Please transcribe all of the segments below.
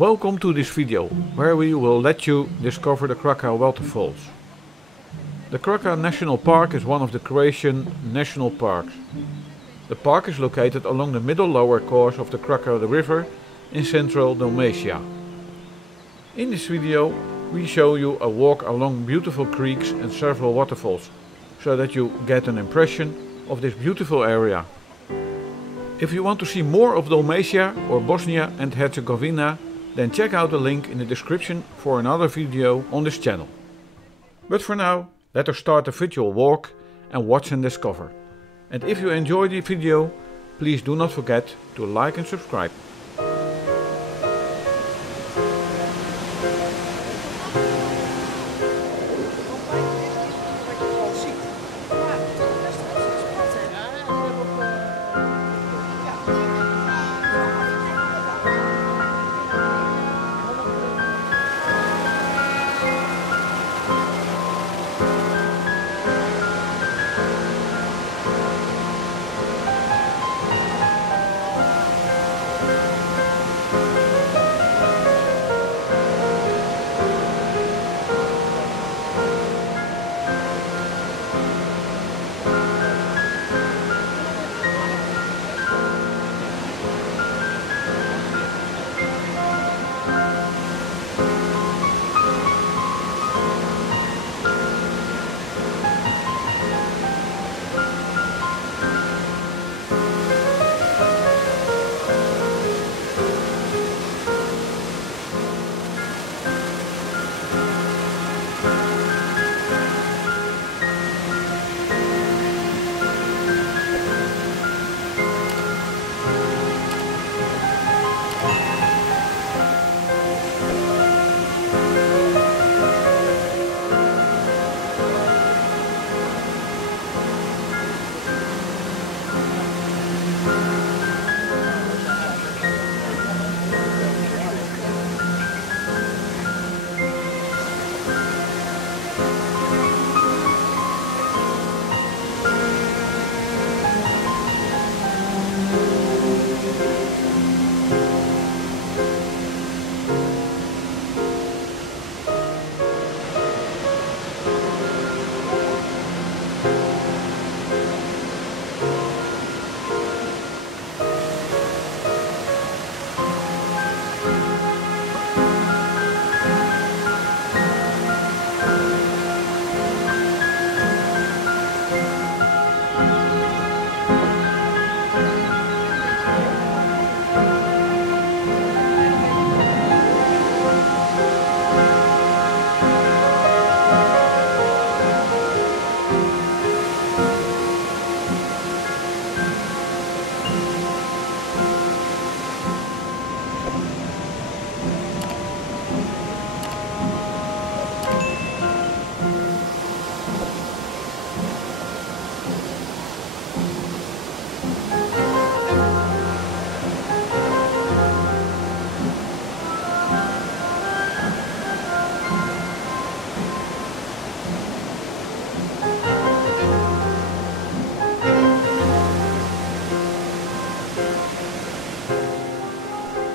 Welcome to this video, where we will let you discover the Krka waterfalls. The Krka National Park is one of the Croatian national parks. The park is located along the middle lower course of the Krka River in central Dalmatia. In this video we show you a walk along beautiful creeks and several waterfalls, so that you get an impression of this beautiful area. If you want to see more of Dalmatia or Bosnia and Herzegovina, then check out the link in the description for another video on this channel. But for now, let us start the virtual walk and watch and discover. And if you enjoyed the video, please do not forget to like and subscribe.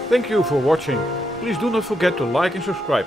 Thank you for watching. Please do not forget to like and subscribe.